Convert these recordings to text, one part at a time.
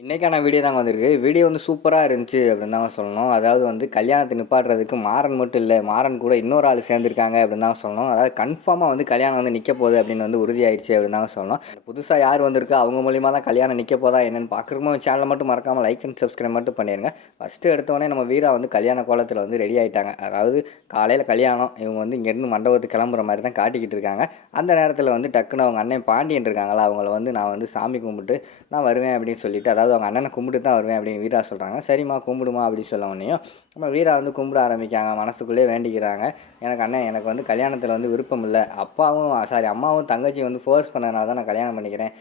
இன்றைக்கான வீடியோ தாங்க வந்திருக்கு. வீடியோ வந்து சூப்பராக இருந்துச்சு அப்படின்னு தாங்க சொல்லணும். அதாவது வந்து கல்யாணத்தை நிப்பாட்டுறதுக்கு மாறன் மட்டும் இல்லை மாறன் கூட இன்னொரு ஆள் சேர்ந்துருக்காங்க அப்படின்னு தாங்க சொல்லணும். அதாவது கன்ஃபார்மாக வந்து கல்யாணம் வந்து நிற்க போகுது அப்படின்னு வந்து உறுதியாயிடுச்சு அப்படின்னு தாங்க சொல்லணும். புதுசாக யார் வந்திருக்கா அவங்க மூலியமாக தான் கல்யாணம் நிற்க போதா என்னென்னு பார்க்குறமோ சேனலை மட்டும் மறக்காமல் லைக் அண்ட் சப்ஸ்கிரைப் மட்டும் பண்ணிடுங்க ஃபஸ்ட்டு எடுத்தோடனே நம்ம வீரா வந்து கல்யாண கோலத்தில் வந்து ரெடி ஆகிட்டாங்க அதாவது காலையில் கல்யாணம் இவங்க வந்து இங்கேருந்து மண்டபத்துக்கு கிளம்புற மாதிரி தான் காட்டிக்கிட்டு இருக்காங்க. அந்த நேரத்தில் வந்து டக்குன்னு அவங்க அண்ணன் பாண்டியன் இருக்காங்களா அவங்கள வந்து நான் வந்து சாமி கும்பிட்டு நான் வருவேன் அப்படின்னு சொல்லிட்டு அதாவது அவங்க அண்ணனை கும்பிட்டு தான் வருவேன் அப்படின்னு வீரா சொல்கிறாங்க சரிம்மா கும்பிடுமா அப்படின்னு சொல்ல உடனேயும் நம்ம வீரா வந்து கும்பிட ஆரம்பிக்காங்க மனசுக்குள்ளே வேண்டிக்கிறாங்க. எனக்கு அண்ணன் எனக்கு வந்து கல்யாணத்தில் வந்து விருப்பம் இல்லை. அப்பாவும் சாரி அம்மாவும் தங்கச்சி வந்து ஃபோர்ஸ் பண்ணனால தான் நான் கல்யாணம் பண்ணிக்கிறேன்.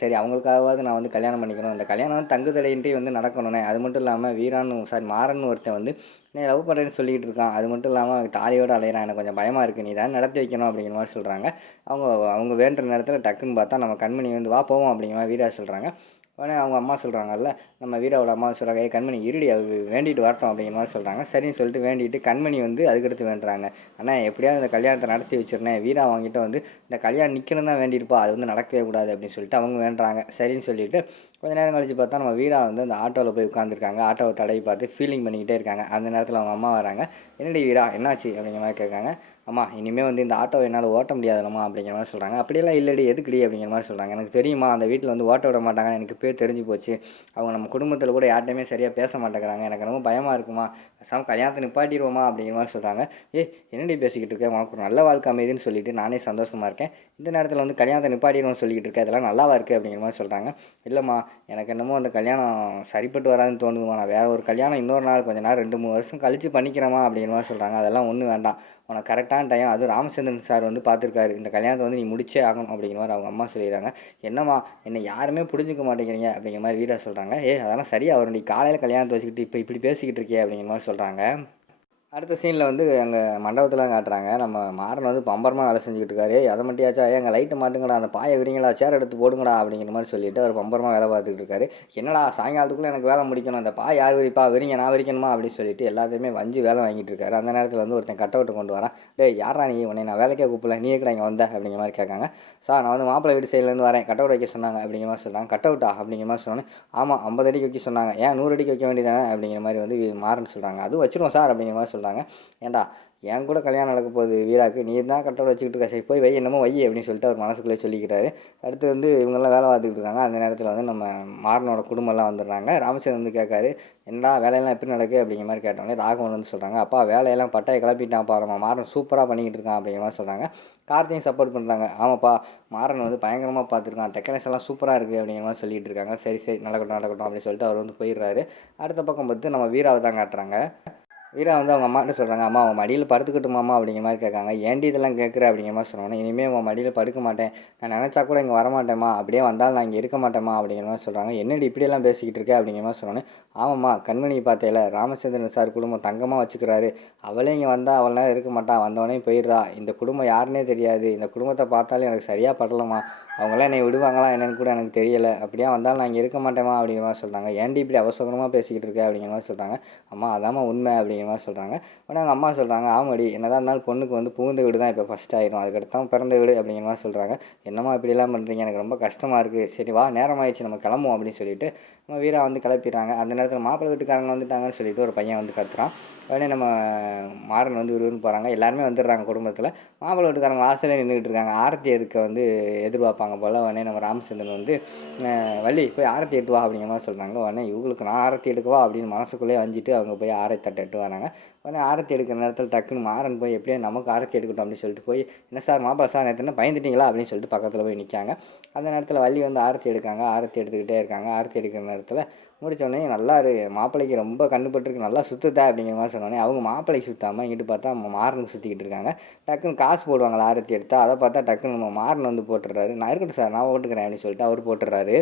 சரி அவங்களுக்காகவாவது நான் வந்து கல்யாணம் பண்ணிக்கணும். இந்த கல்யாணம் வந்து தங்குதலையின்றி வந்து நடக்கணும்னே. அது மட்டும் இல்லாமல் வீரான்னு சாரி மாறன் ஒருத்தன் வந்து நான் லவ் பண்ணுறேன்னு சொல்லிக்கிட்டு இருக்கான். அது மட்டும் இல்லாமல் தாலியோடு அலையிறான். எனக்கு கொஞ்சம் பயமாக இருக்குது நீ தான் நடத்தி வைக்கணும் அப்படிங்கிற மாதிரி சொல்கிறாங்க அவங்க அவங்க வேண்டுற நேரத்தில் டக்குன்னு பார்த்தா நம்ம கண்மணி வந்து வா போவோம் அப்படிங்கிற மாதிரி வீரா சொல்கிறாங்க உடனே அவங்க அம்மா சொல்கிறாங்கல்ல நம்ம வீடாவோட அம்மா சொல்கிறாங்க ஏ கண்மணி இருடி அது வேண்டிட்டு வரட்டும் அப்படிங்கிற மாதிரி சொல்கிறாங்க சரின்னு சொல்லிட்டு வேண்டிட்டு கண்மணி வந்து அதுக்கடுத்து வேண்டுறாங்க. அண்ணா எப்படியாவது இந்த கல்யாணத்தை நடத்தி வச்சிருந்தேன். வீடா வாங்கிட்டு வந்து இந்த கல்யாணம் நிற்கணும் தான் வேண்டியிருப்பா அது வந்து நடக்கவே கூடாது அப்படின்னு சொல்லிட்டு அவங்க வேண்டுறாங்க. சரின்னு சொல்லிட்டு கொஞ்ச நேரம் கழிச்சு பார்த்தா நம்ம வீடா வந்து அந்த ஆட்டோவில் போய் உட்காந்துருக்காங்க ஆட்டோவை தடவி பார்த்து ஃபீலிங் பண்ணிக்கிட்டே இருக்காங்க. அந்த நேரத்தில் அவங்க அம்மா வராங்க. என்னடி வீரா என்னாச்சு? அப்படிங்கிற மாதிரி கேட்காங்க. அம்மா இனிமேல் வந்து இந்த ஆட்டோவை என்னால் ஓட்ட முடியாதுலம்மா அப்படிங்கிற மாதிரி சொல்கிறாங்க அப்படியெல்லாம் இல்லடி எதுக்குடி அப்படிங்கிற மாதிரி சொல்கிறாங்க எனக்கு தெரியுமா அந்த வீட்டில் வந்து ஓட்ட விட மாட்டாங்க எனக்கு பேர் தெரிஞ்சு போச்சு. அவங்க நம்ம குடும்பத்தில் கூட யார்ட்டையுமே சரியாக பேச மாட்டேங்கிறாங்க. எனக்கு ரொம்ப பயமாக இருக்குமா? பேசாம கல்யாணத்தை நிப்பாட்டிடுவோமா அப்படிங்கிற மாதிரி சொல்கிறாங்க ஏ என்னடி பேசிக்கிட்டு இருக்கேன் உனக்கு ஒரு நல்ல வாழ்க்கை அமைதுன்னு சொல்லிட்டு நானே சந்தோஷமாக இருக்கேன். இந்த நேரத்தில் வந்து கல்யாணத்தை நிப்பாட்டிடுவோம் சொல்லிக்கிட்டு இருக்கேன் அதெல்லாம் நல்லாவா இருக்குது அப்படிங்கிற மாதிரி சொல்கிறாங்க இல்லைம்மா எனக்கு என்னமோ அந்த கல்யாணம் சரிப்பட்டு வராதுன்னு தோணுதுமா. நான் வேறு ஒரு கல்யாணம் இன்னொரு நாள் கொஞ்ச நாள் ரெண்டு மூணு வருஷம் கழித்து பண்ணிக்கிறேமா அப்படிங்கிற மாதிரி சொல்கிறாங்க அதெல்லாம் ஒன்றும் வேண்டாம். உனக்கு கரெக்டான டைம் அது ராமச்சந்திரன் சார் வந்து பார்த்துருக்காரு. இந்த கல்யாணத்தை வந்து நீ முடிச்சே ஆகணும் அப்படிங்கிற மாதிரி அவங்க அம்மா சொல்லிடுறாங்க. என்னம்மா என்னை யாருமே புரிஞ்சுக்க மாட்டேங்கிறீங்க அப்படிங்கிற மாதிரி வீரா சொல்கிறாங்க ஏ அதெல்லாம் சரி வரும். நீ காலையில் கல்யாணத்தை வச்சுக்கிட்டு இப்போ இப்படி பேசிக்கிட்டு இருக்கே அப்படிங்கிற மாதிரி சொல்கிறாங்க அடுத்த சீனில் வந்து அங்கே மண்டபத்தில் காட்டுறாங்க. நம்ம மாறன் வந்து பம்பரமாக வேலை செஞ்சுக்கிட்டு இருக்காரு அதை மட்டும் எங்கள் லைட்டை மாட்டுங்கடா அந்த பாயை விடுங்களா சேர் எடுத்து போடுங்கடா அப்படிங்கிற மாதிரி சொல்லிட்டு அவர் பம்பரமாக வேலை பார்த்துக்கிட்டு இருக்காரு என்னடா சாயங்காலத்துக்குள்ளே எனக்கு வேலை முடிக்கணும். அந்த பாய் யார் விரிப்பா? விரிங்க நான் விரிக்கணுமா? அப்படின்னு சொல்லிட்டு எல்லாத்தையுமே வஞ்சி வேலை வாங்கிட்டு இருக்காரு அந்த நேரத்தில் வந்து ஒருத்தன் கட் அவுட்டு கொண்டு வரான். டேய் யாரா நீ? உன்னை நான் வேலைக்கே கூப்பிடல. நீ எக்கடா இங்கே வந்த? அப்படிங்கிற மாதிரி கேட்காங்க. சார் நான் வந்து மாப்பிள்ளை வீட்டு சைட்லேருந்து வரேன். கட் அவுட் வைக்க சொன்னாங்க. அப்படிங்கிற மாதிரி சொல்கிறாங்க கட் அவுட்டா அப்படிங்கிற மாதிரி சொன்னோன்னே ஆமாம் ஐம்பது அடிக்கு வைக்க சொன்னாங்க. ஏன் நூறு அடிக்கு வைக்க வேண்டியதானே அப்படிங்கிற மாதிரி வந்து மாறன்னு சொல்கிறாங்க அது வச்சிருவோம் சார். அப்படிங்கிற மாதிரி சொல்கிறாங்க ஏன்டா என் கூட கல்யாணம் நடக்க போகுது வீராக்கு நீ தான் கட்டோட வச்சுக்கிட்டு இருக்க. சரி போய் வை என்னமோ வை அப்படின்னு சொல்லிட்டு அவர் மனசுக்குள்ளே சொல்லிக்கிறாரு. அடுத்து வந்து இவங்கெல்லாம் வேலை பார்த்துக்கிட்டு இருக்காங்க. அந்த நேரத்தில் வந்து நம்ம மாறனோட குடும்பம்லாம் வந்துடுறாங்க. ராமச்சந்திரன் வந்து கேட்காரு என்னடா வேலையெல்லாம் எப்படி நடக்கு அப்படிங்கிற மாதிரி கேட்டோன்னே ராகவன் வந்து சொல்கிறாங்க அப்பா வேலையெல்லாம் பட்டாய கிளப்பிட்டான் பாருமா மாறன் சூப்பராக பண்ணிக்கிட்டு இருக்கான் அப்படிங்கிற மாதிரி சொல்கிறாங்க கார்த்தியும் சப்போர்ட் பண்ணுறாங்க ஆமாப்பா மாறன் வந்து பயங்கரமாக பார்த்துருக்கான் டெக்கரேஷன்லாம் சூப்பராக இருக்குது அப்படிங்கிற மாதிரி சொல்லிட்டு இருக்காங்க. சரி சரி நடக்கட்டும் நடக்கட்டும் அப்படின்னு சொல்லிட்டு அவர் வந்து போயிடுறாரு. அடுத்த பக்கம் பார்த்து நம்ம வீராவை தான் காட்டுறாங்க. வீரா வந்து அவங்க அம்மாட்ட சொல்கிறாங்க அம்மா அவன் மடியில் படுத்துக்கிட்டுமாம்மா அப்படிங்கிற மாதிரி கேட்காங்க. ஏன்டி இதெல்லாம் கேட்குற? அப்படிங்கிற மாதிரி சொன்னோன்னே இனிமேல் உன் மடியில் படுக்க மாட்டேன். நான் நினச்சா கூட இங்கே வரமாட்டேம்மா. அப்படியே வந்தாலும் நான் இங்கே இருக்க மாட்டேம்மா அப்படிங்கிற மாதிரி சொல்கிறாங்க என்னடி இப்படியெல்லாம் பேசிக்கிட்டு இருக்க? அப்படிங்கிற மாதிரி சொன்னோன்னே ஆமாம்மா கண்மணி பார்த்தேல ராமச்சந்திரன் சார் குடும்பம் தங்கமாக வச்சுக்கிறாரு. அவளே இங்கே வந்தால் அவள் நேரம் இருக்க மாட்டா. வந்தவொடனே போயிடுறா. இந்த குடும்பம் யாருன்னே தெரியாது. இந்த குடும்பத்தை பார்த்தாலே எனக்கு சரியாக படலம்மா. அவங்களாம் என்னை விடுவாங்களா என்னென்னு கூட எனக்கு தெரியலை. அப்படியே வந்தாலும் நான் இங்கே இருக்க மாட்டேமா அப்படிங்கிற மாதிரி சொல்கிறாங்க ஏன்டி இப்படி அவசரமாக பேசிக்கிட்டு இருக்க அப்படிங்கிற மாதிரி சொல்கிறாங்க அம்மா அதாம்மா உண்மை அப்படிங்கிற மாதிரி சொல்கிறாங்க உடனே அவங்க அம்மா சொல்கிறாங்க ஆமாடி என்னதான் இருந்தாலும் பொண்ணுக்கு வந்து புகுந்த வீடு தான் இப்போ ஃபஸ்ட் ஆகிடும் அதுக்கடுத்து தான் பிறந்த வீடு அப்படிங்கிற மாதிரி சொல்கிறாங்க என்னம்மா இப்படிலாம் பண்ணுறீங்க எனக்கு ரொம்ப கஷ்டமாக இருக்குது சரி வா நேரம் ஆயிடுச்சு நம்ம கிளம்புவோம் அப்படின்னு சொல்லிட்டு நம்ம வீரா வந்து கிளப்பிடுறாங்க. அந்த நேரத்தில் மாப்பிள்ளை வீட்டுக்காரங்க வந்துட்டாங்கன்னு சொல்லிட்டு ஒரு பையன் வந்து கத்துறான். உடனே நம்ம மாறன் வந்து விரும்பு போகிறாங்க எல்லாருமே வந்துடுறாங்க குடும்பத்தில். மாப்பிள்ளை வீட்டுக்காரங்க வாசலே நின்றுக்கிட்டு இருக்காங்க. ஆரத்தி எடுக்க வந்து எதிர்பார்ப்பாங்க போல். உடனே நம்ம ராமச்சந்திரன் வந்து வள்ளி போய் ஆரத்தி எட்டு வா அப்படிங்கிற மாதிரி சொல்கிறாங்க உடனே இவங்களுக்கு நான் ஆரத்தி எடுக்கவா அப்படின்னு மனசுக்குள்ளே வஞ்சிட்டு அவங்க போய் ஆரத்தி தட்டை எட்டு வராங்க. உடனே ஆரத்தி எடுக்கிற நேரத்தில் டக்குன்னு மாறன் போய் எப்படியே நமக்கு ஆரத்தி எடுக்கட்டும் அப்படின்னு சொல்லிட்டு போய் என்ன சார் மாப்பிள்ள சார் நேற்று பயந்துட்டீங்களா? அப்படின்னு சொல்லிட்டு பக்கத்தில் போய் நிற்காங்க அந்த நேரத்தில் வள்ளி வந்து ஆரத்தி எடுக்காங்க. ஆரத்தி எடுத்துக்கிட்டே இருக்காங்க. ஆரத்தி எடுக்கிற நேரத்தில் முடிச்ச உடனே நல்லா இரு மாப்பிள்ளைக்கு ரொம்ப கண்ணுப்பட்டுருக்கு நல்லா சுற்றுதா அப்படிங்கிற மாதிரி சொன்னோடனே அவங்க மாப்பிள்ளைக்கு சுற்றாமல் இங்கிட்டு பார்த்தா மாறனுக்கு சுற்றிக்கிட்டு இருக்காங்க. டக்குன்னு காசு போடுவாங்களா ஆரத்தி எடுத்தால் அதை பார்த்தா டக்குன்னு நம்ம மாறன் வந்து போட்டுடுறாரு. நான் இருக்கட்டும் சார் நான் ஓட்டுக்கிறேன் அப்படின்னு சொல்லிட்டு அவர் போட்டுறாரு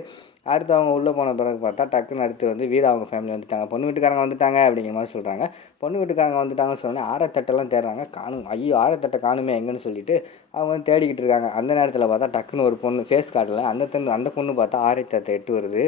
அடுத்து அவங்க உள்ளே போன பிறகு பார்த்தா டக்குன்னு அடுத்து வந்து வீடு அவங்க ஃபேமிலி வந்துட்டாங்க. பொண்ணு வீட்டுக்காரங்க வந்துட்டாங்க அப்படிங்கிற மாதிரி சொல்கிறாங்க பொண்ணு வீட்டுக்காரங்க வந்துட்டாங்கன்னு சொன்னோன்னே ஆரத்தட்டெல்லாம் தேடுறாங்க. காணும் ஐயோ ஆரத்தட்டை காணுமே எங்கன்னு சொல்லிட்டு அவங்க வந்து தேடிக்கிட்டு இருக்காங்க. அந்த நேரத்தில் பார்த்தா டக்குன்னு ஒரு பொண்ணு ஃபேஸ் கார்டில் அந்த அந்த பொண்ணு பார்த்தா ஆரத்தட்டை எட்டு வருது.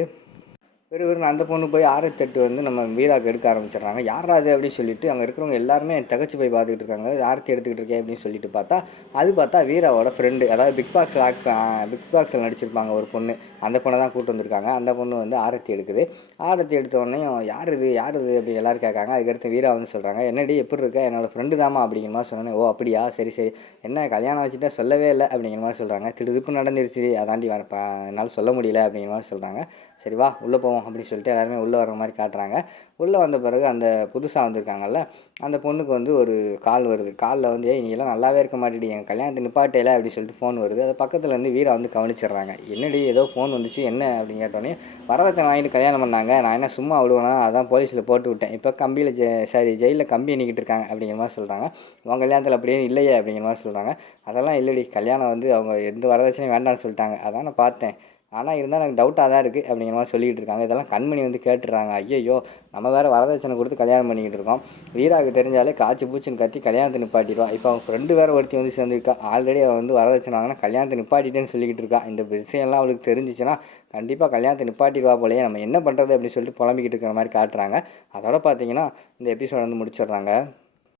வெறும் அந்த பொண்ணு போய் ஆரத்தட்டு வந்து நம்ம வீராக்கு எடுக்க ஆரம்பிச்சிடுறாங்க. யாரா அது அப்படின்னு சொல்லிட்டு அங்கே இருக்கிறவங்க எல்லாருமே தகச்சு போய் பார்த்துக்கிட்டு இருக்காங்க. ஆரத்தி எடுத்துக்கிட்டு இருக்கேன் அப்படின்னு சொல்லிட்டு பார்த்தா அது பார்த்தா வீராவோட ஃப்ரெண்டு அதாவது பிக் பாக்ஸில் ஆக்ட் பிக் பாக்ஸில் நடிச்சிருப்பாங்க ஒரு பொண்ணு. அந்த பொண்ணை தான் கூட்டு வந்திருக்காங்க. அந்த பொண்ணு வந்து ஆரத்தி எடுக்குது. ஆரத்தி எடுத்த உடனே யார் இது? யார் இது? அப்படி எல்லோரும் கேட்காங்க. அதுக்கடுத்து வீரா வந்து சொல்கிறாங்க என்னடி எப்படி இருக்க? என்னோடய ஃப்ரெண்டு தாமா அப்படிங்கிற மாதிரி சொன்னேன் ஓ அப்படியா? சரி சரி. என்ன கல்யாணம் வச்சுட்டா சொல்லவே இல்லை அப்படிங்கிற மாதிரி சொல்கிறாங்க திடுதுப்பு நடந்துருச்சு. அதாண்டி வரப்பா என்னால் சொல்ல முடியல அப்படிங்கிற மாதிரி சொல்கிறாங்க சரி வா உள்ளே போவோம். அப்படின்னு சொல்லிட்டு எல்லாருமே உள்ளே வர மாதிரி காட்டுறாங்க. உள்ளே வந்த பிறகு அந்த புதுசாக வந்திருக்காங்கல்ல அந்த பொண்ணுக்கு வந்து ஒரு கால் வருது. காலில் வந்து ஏய் நீ எல்லாம் நல்லாவே இருக்க மாட்டேடி என் கல்யாணத்தை நிப்பாட்டையில அப்படின்னு சொல்லிட்டு ஃபோன் வருது. அது பக்கத்தில் வந்து வீரா வந்து கவனிச்சிடுறாங்க. என்னடி ஏதோ ஃபோன் வந்துச்சு என்ன? அப்படின்னு கேட்டோன்னே வரதட்சணை வாங்கிட்டு கல்யாணம் பண்ணாங்க. நான் என்ன சும்மா விடுவேனா அதான் போலீஸில் போட்டு விட்டேன். இப்போ கம்பியில் ஜெ சாரி ஜெயிலில் கம்பி எண்ணிக்கிட்டு இருக்காங்க அப்படிங்கிற மாதிரி சொல்கிறாங்க உங்கள் கல்யாணத்தில் அப்படியே இல்லையே அப்படிங்கிற மாதிரி சொல்கிறாங்க அதெல்லாம் இல்லடி. கல்யாணம் வந்து அவங்க எந்த வரதட்சணையும் வேண்டாம்னு சொல்லிட்டாங்க. அதான் நான் பார்த்தேன். ஆனால் இருந்தால் எனக்கு டவுட்டாக தான் இருக்குது அப்படிங்கிற மாதிரி சொல்லிக்கிட்டு இருக்காங்க. இதெல்லாம் கண்மணி வந்து கேட்டுடுறாங்க. ஐயோ நம்ம வேறு வரதட்சணை கொடுத்து கல்யாணம் பண்ணிக்கிட்டு இருக்கோம். வீராவுக்கு தெரிஞ்சாலே காய்ச்சி பூச்சின்னு கத்தி கல்யாணத்தை நிப்பாட்டிடுவா. இப்போ அவங்க ஃப்ரெண்டு வேறு ஒருத்தி வந்து சேர்ந்துருக்கா ஆல்ரெடி அவள் வந்து வரதட்சணை வாங்கினா கல்யாணத்தை நிப்பாட்டிட்டேன்னு சொல்லிக்கிட்டு இருக்கா. இந்த விஷயம்லாம் அவளுக்கு தெரிஞ்சிச்சுன்னா கண்டிப்பாக கல்யாணத்தை நிப்பாட்டிடுவா போலயே நம்ம என்ன பண்ணுறது அப்படின்னு சொல்லிட்டு புலம்பிக்கிட்டு இருக்கிற மாதிரி காட்டுறாங்க. அதோட பார்த்தீங்கன்னா இந்த எபிசோட் வந்து முடிச்சிடுறாங்க.